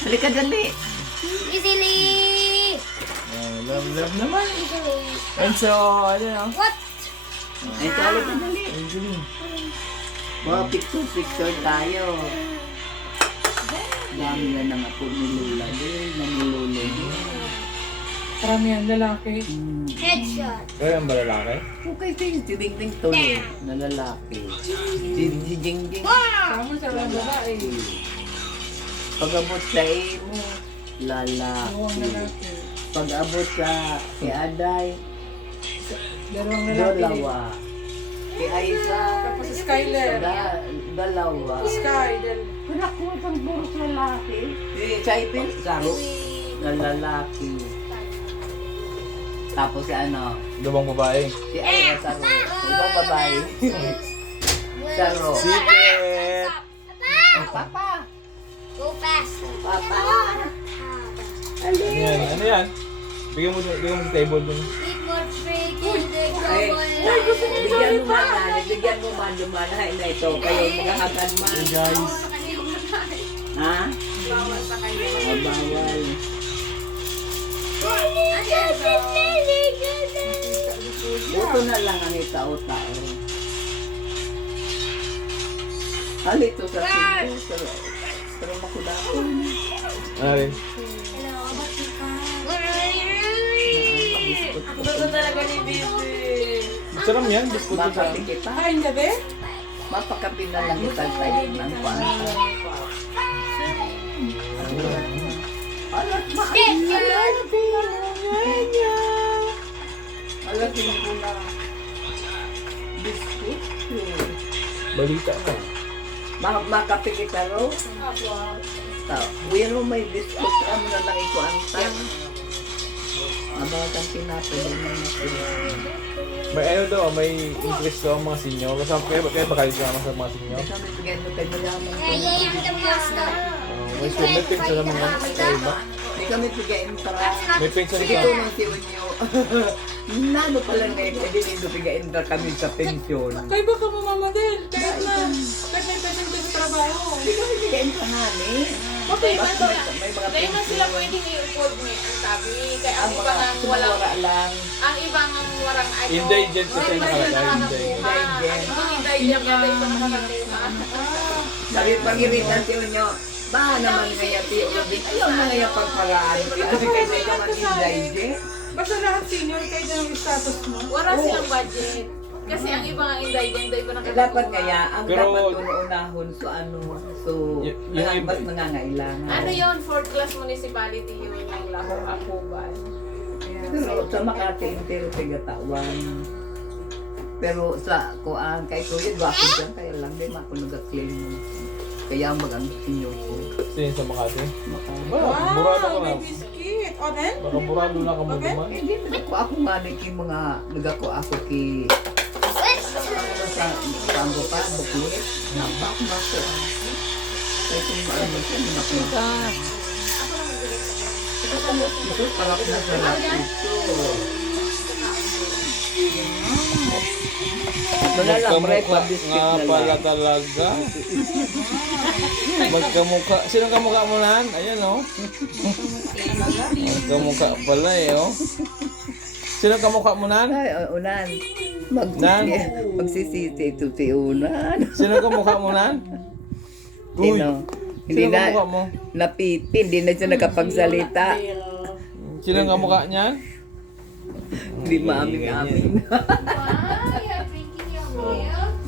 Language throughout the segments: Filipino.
Halika dali. Easily! Love naman. Easily! Enzo, ano yan? What? Ay, halika dali. Angeline. Mga picture tayo. Dami na ng apo ni Lola din, ng Lolo din. Parang yan, lalaki. Headshot! Kaya ang balalaki? Okay, si Ding to na lalaki. Si Jingjing. Kamu sa mga babae. Pag-abot sa mo, Dalawang lalaki. lalaki. Pag-abot sa si Aday, Dalawang lalaki. dalawa. Si Aiza, Tapos si Skyler. dalawa. Sky. Anak mo pang buros lalaki. Si Saipin, saro na lalaki. Tapos si ano, Dalawang babae. si Aiza, saro. Ibang babae. Saro. Secret! Oh, Papa! Go fast! Papa! Ano yan? Ano yan? Bigyan mo sa table dun. Eat more freaking big Ay, double. bigyan mo man, bigyan mo man duman na ito. Kayo mga hagad man. Hey guys. Ha? Bawal sa kayo. Ah, bawal. Buto na lang ang itao-tao. Halito sa Cebu. Pero makudakon. Ano rin? Ako gusto talaga ni Bibi. Sarap yan. Biskot ko sa Mapati kita. Kain na ba? Mapakapi na lang kita tayo ng kwanta. Alat maalat. Alat yung pula. Biscuit. balita na. Makapi kita ro. Uyan mo may biscuit. Ano na lang ikuanta. Ano kang pinapili na natin. May ano daw, may interest daw ang mga senior. Kaya ba kayo sama sa mga senior? Kami bigyan mo tayo mayaman ko. May swimmer pin sa mga sa iba. Hindi kami bigayin para. May pension Sige ka. ko nung si Unyo. Nano pala ngayon, pwede din bigayin para kami sa pensyon. Kaya baka mamamadel. Kahit na. Kahit may presente sa trabaho. Hindi kami bigayin pa ngani. Okay, Basta may mga Dahil na sila pensyon. pwedeng i-upload mo ang sabi. Kaya ang Ang iba mga nga walang, sumawara lang. ang ibang walang ano. Indigent kasi iba nakalagay, sila indigent. nakakakuha. Ang ibang indigent kaya iba nakakakuha. Sabi pangiritan si Unyo. Ba naman ngayon, Tio Robin. Ayaw na ngayon pagparaan. Kasi kasi ka mag-indigent. Basta lahat senior kayo na yung status mo. Wala silang budget. Kasi ang iba nga indigent, iba nakakakuha. Dapat kaya, ang Pero- dapat unahon so ano, so yung mas nangangailangan. Ano yun? 4th class municipality yun yung Lahore, Akuban. Pero sa Makati, entero tigatawan. Pero sa kuan kay Kuya, gwapo dyan, kaya lang din ako nag-claim mo. Kaya ang mag-ang senior ko. Sino sa Makati? Makati. Burado ka na. May biscuit. O, then? Baka burado na ka mo duman. Eh, di nagako ako nga ni kay mga nagako ako kay sa panggo pa buklit. Napa ako na ko. Kaya kung ano siya, nakita. Ito para ko na sa ito. Wala lang, pre, Magkamukha pa-biscuit nga na pala lang. talaga. Magkamukha. Sino kamukha mo nan? Ayan oh. Magkamukha pala eh oh. Sino kamukha mo nan? Ay, unan. Nan? Magsisisi ito si unan. Sino kamukha mo nan? Uy. Sino? Hindi Sino na kamukha mo? napiti, hindi na siya nakapagsalita. Sino kamukha niyan? Hindi maamin-amin.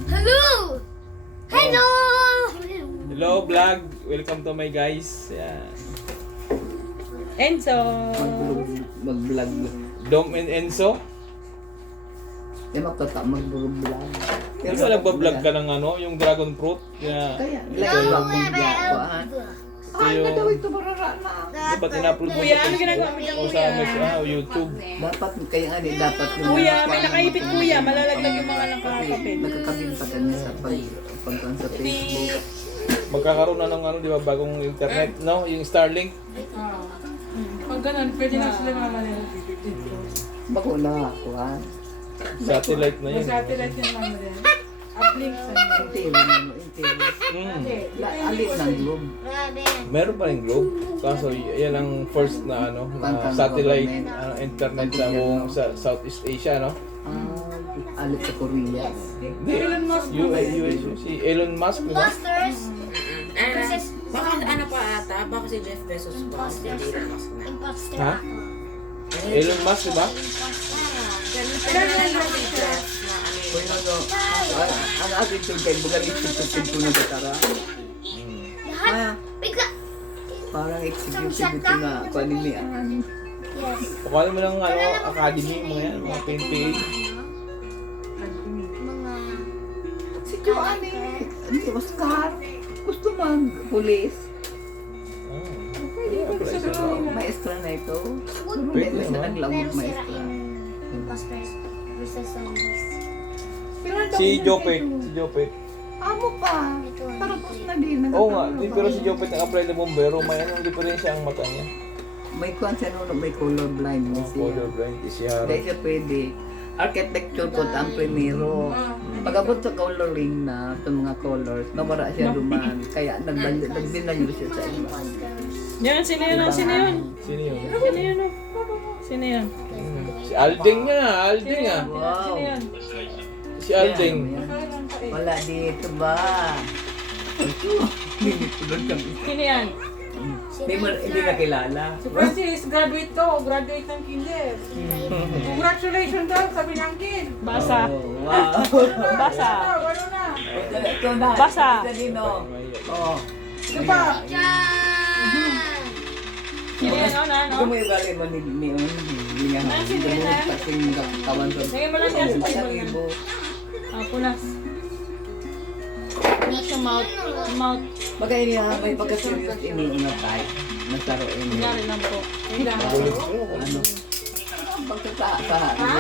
Hello! Hello! Hello vlog. Welcome to my guys. Yeah. Enzo. Mag-vlog. Dom and Enzo. Di mag-vlog. Di ba nagbablog ka ng ano, yung dragon fruit? Yeah. Kaya, lagi ba akong ko, ha? Ay, Yung- na daw ito mararana. Di ba tinupload mo Kuya, sa ano ginagawa mo Facebook? dyan, O kuya? sa YouTube? Dapat, kaya nga, dapat yung... Kuya, may nakaipit kuya. Malalaglag yung mga nakakapit. Nagkakabin pa kanya sa pagkuhan sa Facebook. Magkakaroon na ng ano, di ba, bagong internet, no? Yung Starlink. Pag ganun, pwede na sila mamalala. Bago na ako, ha? Satellite na May yun. satellite yung mamalala. Uplink sa inyo. Interior. Alit ng globe. Meron pa rin globe. Kaso yan ang first na satellite internet sa buong sa Southeast Asia, no? Alit sa Korea. Hindi. Si Elon Musk, di ba? Busters. Baka ano pa ata, baka si Jeff Bezos pa, hindi Elon Musk na. Imposter. Ha? Elon Musk, di ba? Pero yan lang si Jeff na ano yun. Kung ang attitude kay Bugalit ko na sa tara. Lahat. Bigla. Parang executive ito na panimian. Yes. Pakala mo lang academy, mga yan, mga PNPA. Mga... Si Joanne, hindi, Oscar. Gusto mag-police. Maestra na ito. Pwede Hindi siya naman. naglamog Pero maestra. sirain imposters versus zombies. Si Jopet. Amo pa. Tapos na din. Oo nga, pero si Jopet nag-apply na bombero, may anong diferensya ang mata niya. May kwan siya noon, may color blindness siya. Colorblind, isihara. Hindi siya pwede. Architecture ko ang primero. Pag-abot sa coloring na itong mga colors, mawara siya duman. Kaya nagbinanyo siya sa iba. Yan, sino yun? Sino yun? Sino yun? Sino yun? Sino yun? Si Alding niya, Alding ah. Wow. Sino yun? Si Alding. Wala dito ba? Ito. Minitulog kami. Sino yan? Hindi na kilala. Si Francis, graduate daw. Graduate ng kinder. Congratulations daw, sabi ng kid. Basa. Oh, wow. Basa. Ano na? Ito na. Basa. Ito din oh. Oh. Ito pa. Sino yan? Ano? Ito mo yung galing mo ni nga. Sino yan? Kasing kawan sa Lagyan mo lang yan sa isang table yan. libo. Punas. Punas yung mouth. Mouth. Bagay niya, may pagka-serious iniingatay. Masaro ini. Kunyari lang po. Ano? Pagkata.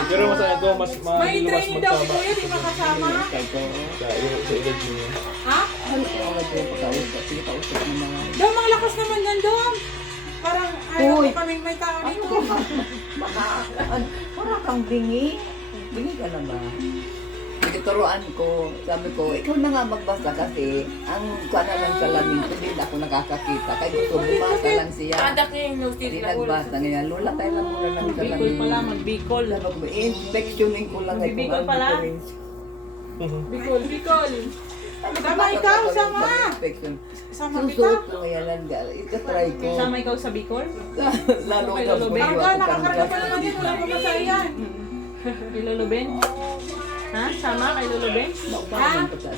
Pero mas ano to, mas May maluwas training daw si magsama. Kuya, di makasama. Sa edad niya. Ha? Ano ang pagkausap? Sige, kausap ng mga... Dong, mga lakas naman yan, Dong. Parang ayaw Uy. ko kaming may tao dito. Baka, wala kang bingi. Bingi ka na ba? Nagturuan ko, sabi ko, ikaw na nga magbasa kasi ang kuana lang sa lamin ko, hindi na ako nakakakita. Kaya gusto bumasa lang siya. Tadak niya yung notice Hindi na ulo. nagbasa ngayon. Lula tayo lang muna ng Bicol salamin. pala, mag-Bicol. Sabi ko, inspectionin ko lang. Bicol pala? Bicol, Bicol. Sama ikaw, sama. Inspection. Sama kita. Susuot ko ngayon lang. Itatry ko. Sama ikaw sa Bicol? Lalo Kay ka Lolo bumayo Ben. Ang ako ka, nakakarga pa kang naman yan. Wala pa masayan. Kay Lolo Ben? Ha? Sama kay Lolo Ben? Bawal pa sa